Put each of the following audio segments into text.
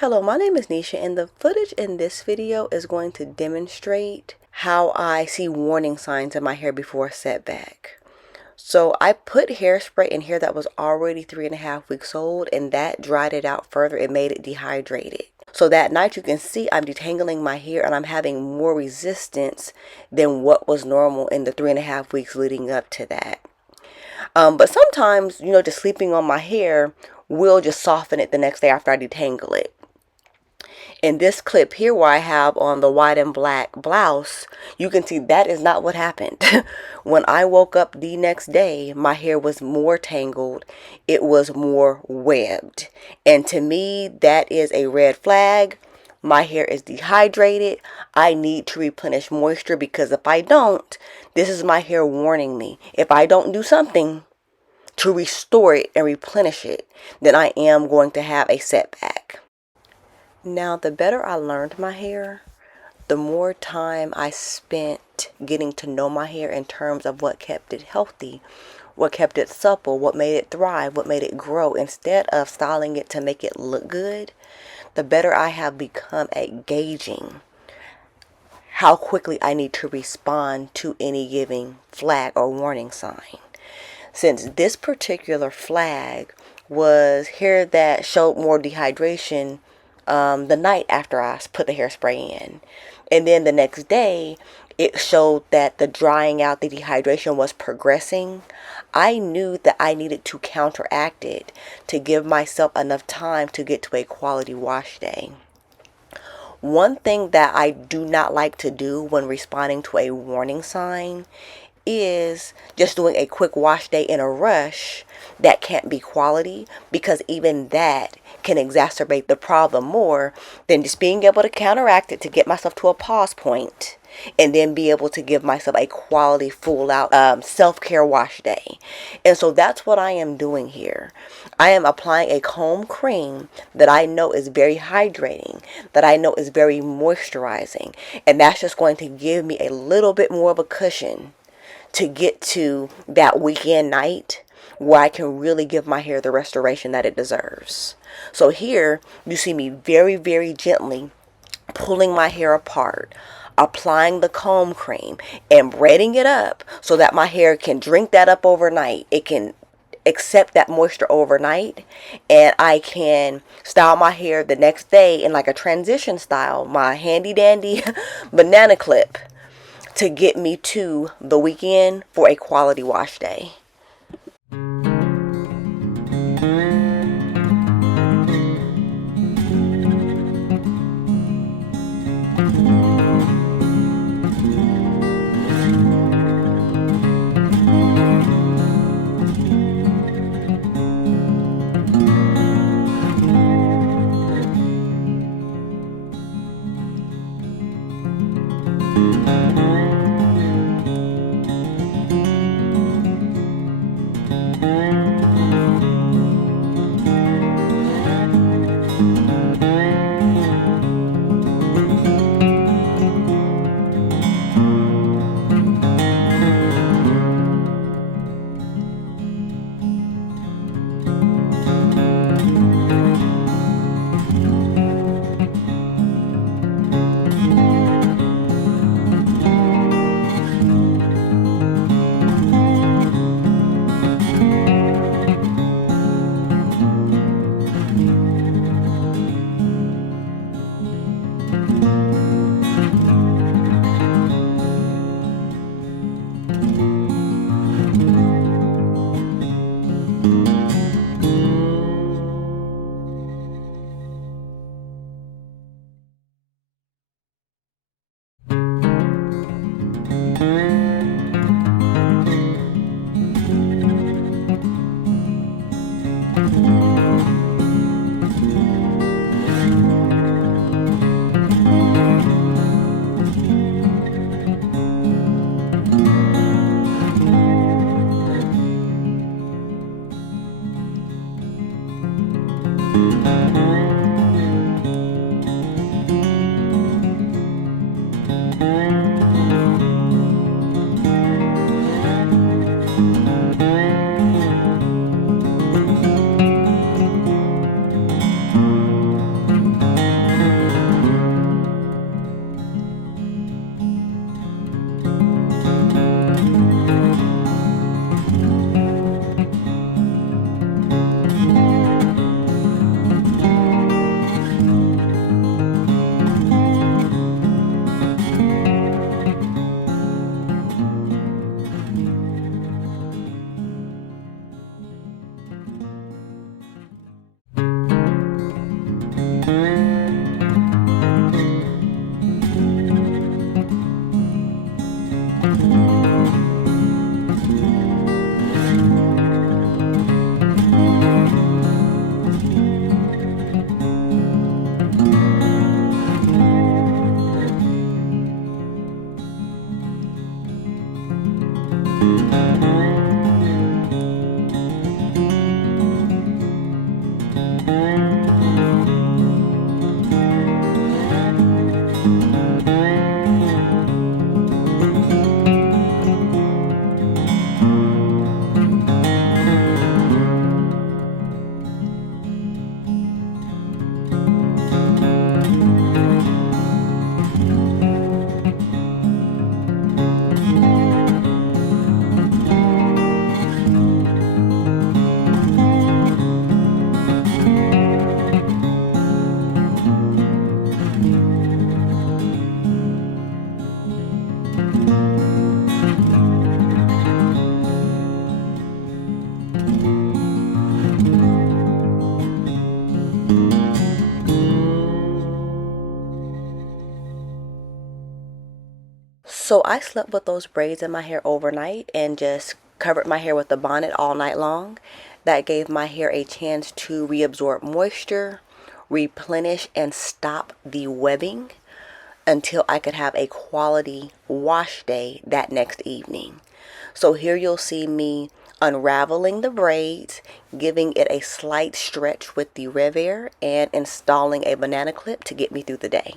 Hello, my name is Nisha, and the footage in this video is going to demonstrate how I see warning signs in my hair before a setback. So I put hairspray in hair that was already 3.5 weeks old, and that dried it out further. It made it dehydrated. So that night you can see I'm detangling my hair and I'm having more resistance than what was normal in the 3.5 weeks leading up to that. But sometimes, just sleeping on my hair will just soften it the next day after I detangle it. In this clip here where I have on the white and black blouse, you can see that is not what happened. When I woke up the next day, my hair was more tangled. It was more webbed. And to me, that is a red flag. My hair is dehydrated. I need to replenish moisture because if I don't, this is my hair warning me. If I don't do something to restore it and replenish it, then I am going to have a setback. Now, the better I learned my hair, the more time I spent getting to know my hair in terms of what kept it healthy, what kept it supple, what made it thrive, what made it grow, instead of styling it to make it look good, the better I have become at gauging how quickly I need to respond to any given flag or warning sign. Since this particular flag was hair that showed more dehydration the night after I put the hairspray in, and then the next day it showed that the drying out, the dehydration was progressing, I knew that I needed to counteract it to give myself enough time to get to a quality wash day. One thing that I do not like to do when responding to a warning sign is just doing a quick wash day in a rush. That can't be quality, because even that can exacerbate the problem more than just being able to counteract it to get myself to a pause point and then be able to give myself a quality full out self-care wash day. And so that's what I am doing here. I am applying a comb cream that I know is very hydrating, that I know is very moisturizing, and that's just going to give me a little bit more of a cushion to get to that weekend night where I can really give my hair the restoration that it deserves. So here you see me very, very gently pulling my hair apart, applying the comb cream and braiding it up so that my hair can drink that up overnight. It can accept that moisture overnight, and I can style my hair the next day in like a transition style, my handy dandy banana clip, to get me to the weekend for a quality wash day. So I slept with those braids in my hair overnight and just covered my hair with a bonnet all night long. That gave my hair a chance to reabsorb moisture, replenish, and stop the webbing until I could have a quality wash day that next evening. So here you'll see me unraveling the braids, giving it a slight stretch with the Revair, and installing a banana clip to get me through the day.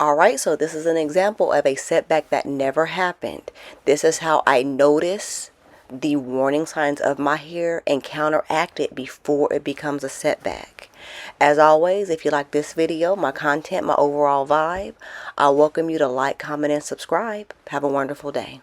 Alright, so this is an example of a setback that never happened. This is how I notice the warning signs of my hair and counteract it before it becomes a setback. As always, if you like this video, my content, my overall vibe, I welcome you to like, comment, and subscribe. Have a wonderful day.